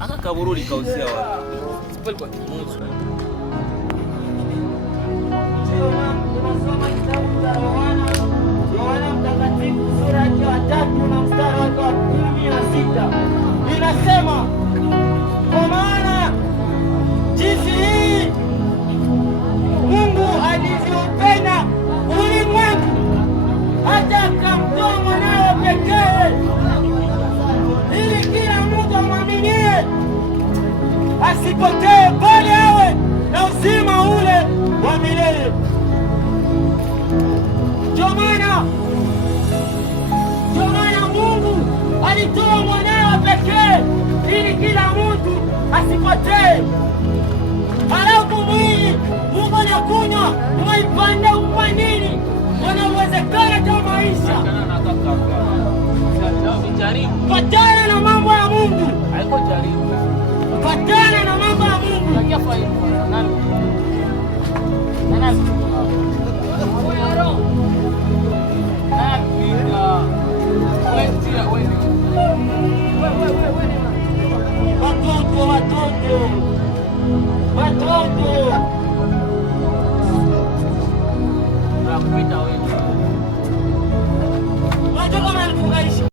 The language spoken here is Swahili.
aka kabururi kausia wapi? Sipo kwa kimuzu. Tunasoma kitabu cha Yohana Mtakatifu sura ya 3 na mstari wa 16. Inasema, kwa maana jinsi hii Mungu alivyoupenda ulimwengu hata akamtoa mwanawe pekee, ili kila mtu amwaminie asipotee, bali awe na uzima ule wa milele. Ndio maana Mungu alitoa mwanawe pekee ili kila mtu asipotee. Halafu mwili Mungu anakunywa unaipanda umanini, wanawezekana cha maisha patana na mambo ya Mungu, patana na mambo ya Mungu. Watoto